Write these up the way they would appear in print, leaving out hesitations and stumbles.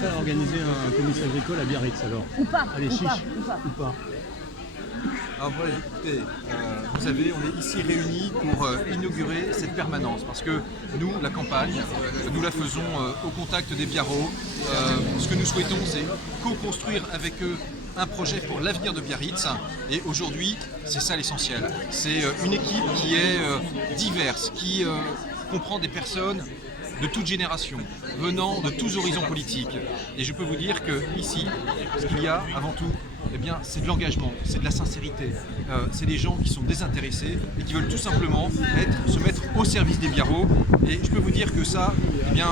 faire organiser un comice agricole à Biarritz alors? Ou pas. Allez, ou chiche. pas, ou pas. Ou pas. Alors voilà, écoutez, vous savez, on est ici réunis pour inaugurer cette permanence parce que nous, la campagne, nous la faisons au contact des Biarros. Ce que nous souhaitons, c'est co-construire avec eux un projet pour l'avenir de Biarritz. Et aujourd'hui, c'est ça l'essentiel. C'est une équipe qui est diverse, qui comprend des personnes de toute génération, venant de tous horizons politiques. Et je peux vous dire que ici, ce qu'il y a avant tout, eh bien, c'est de l'engagement, c'est de la sincérité. C'est des gens qui sont désintéressés et qui veulent tout simplement se mettre au service des Biarros. Et je peux vous dire que ça, eh bien,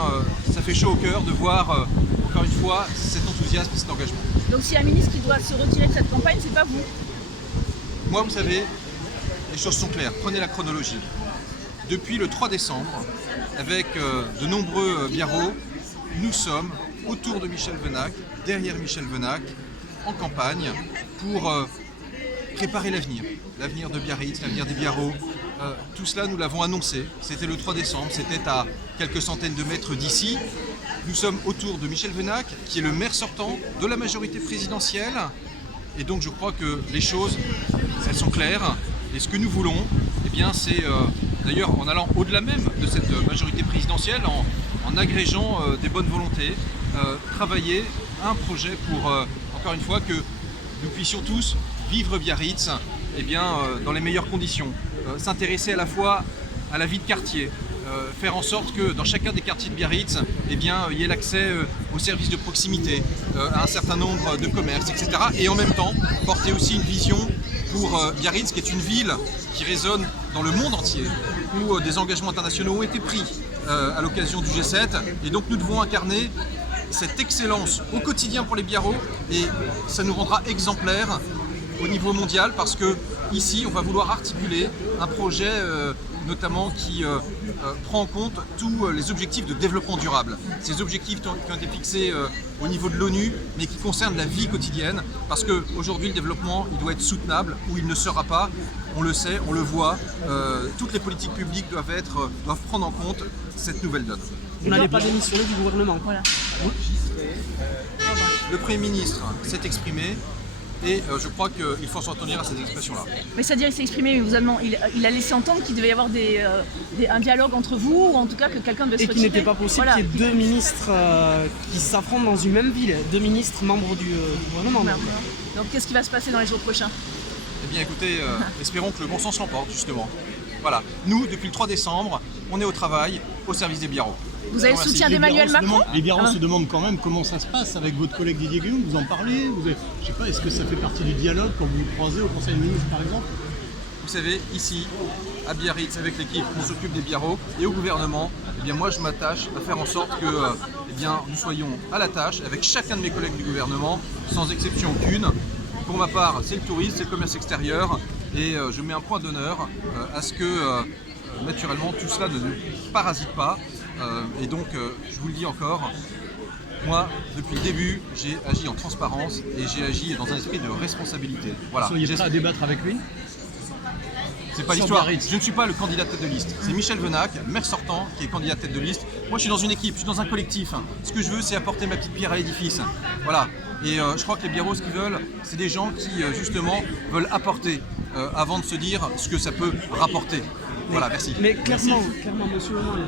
ça fait chaud au cœur de voir, encore une fois, cet enthousiasme et cet engagement. Donc s'il y a un ministre qui doit se retirer de cette campagne, c'est pas vous. Moi, vous savez, les choses sont claires. Prenez la chronologie. Depuis le 3 décembre, avec de nombreux Biarros, nous sommes autour de Michel Venac, derrière Michel Venac, en campagne, pour préparer l'avenir de Biarritz, l'avenir des Biarros. Tout cela, nous l'avons annoncé. C'était le 3 décembre, c'était à quelques centaines de mètres d'ici. Nous sommes autour de Michel Venac, qui est le maire sortant de la majorité présidentielle. Et donc je crois que les choses, elles sont claires. Et ce que nous voulons, eh bien, c'est d'ailleurs en allant au-delà même de cette majorité présidentielle, en agrégeant des bonnes volontés, travailler un projet pour, encore une fois, que nous puissions tous vivre Biarritz eh bien, dans les meilleures conditions. S'intéresser à la fois à la vie de quartier, faire en sorte que dans chacun des quartiers de Biarritz, eh bien, il y ait l'accès aux services de proximité, à un certain nombre de commerces, etc. Et en même temps, porter aussi une vision pour Biarritz, qui est une ville qui résonne dans le monde entier, où des engagements internationaux ont été pris à l'occasion du G7. Et donc nous devons incarner cette excellence au quotidien pour les Biarros, et ça nous rendra exemplaires au niveau mondial, parce que ici on va vouloir articuler un projet notamment qui prend en compte tous les objectifs de développement durable. Ces objectifs qui ont été fixés au niveau de l'ONU, mais qui concernent la vie quotidienne, parce qu'aujourd'hui le développement il doit être soutenable, ou il ne sera pas. On le sait, on le voit, toutes les politiques publiques doivent prendre en compte cette nouvelle donne. Vous n'allez pas démissionner du gouvernement. Voilà. Le Premier ministre s'est exprimé, et je crois qu'il faut s'en tenir à cette expression-là. Mais c'est-à-dire il s'est exprimé, mais il a laissé entendre qu'il devait y avoir un dialogue entre vous, ou en tout cas que quelqu'un devait se Et retirer. qu'il n'était pas possible qu'il y ait deux ministres qui s'affrontent dans une même ville, deux ministres membres du gouvernement. Donc qu'est-ce qui va se passer dans les jours prochains? Eh bien écoutez, espérons que le bon sens l'emporte justement. Voilà, nous depuis le 3 décembre, on est au travail, au service des Biarros. Vous avez le Merci. soutien d'Emmanuel Macron? Les Biarros se demandent quand même comment ça se passe avec votre collègue Didier Guillaume. Vous en parlez? Je sais pas, est-ce que ça fait partie du dialogue quand vous vous croisez au Conseil des ministres par exemple? Vous savez, ici, à Biarritz, avec l'équipe qui s'occupe des Biarros et au gouvernement, eh bien moi je m'attache à faire en sorte que eh bien, nous soyons à la tâche avec chacun de mes collègues du gouvernement, sans exception aucune. Pour ma part, c'est le tourisme, c'est le commerce extérieur, et je mets un point d'honneur à ce que, naturellement, tout cela ne parasite pas. Et donc, je vous le dis encore, moi, depuis le début, j'ai agi en transparence et j'ai agi dans un esprit de responsabilité. Voilà. Vous seriez prêt à débattre avec lui? C'est pas Sur l'histoire. Biarritz. Je ne suis pas le candidat tête de liste. C'est Michel Venac, maire sortant, qui est candidat tête de liste. Moi, je suis dans une équipe, je suis dans un collectif. Ce que je veux, c'est apporter ma petite pierre à l'édifice. Voilà. Et je crois que les Biarros, ce qu'ils veulent, c'est des gens qui, justement, veulent apporter avant de se dire ce que ça peut rapporter. Voilà, merci. Mais clairement, monsieur Lemoine,